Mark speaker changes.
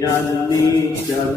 Speaker 1: জানি চল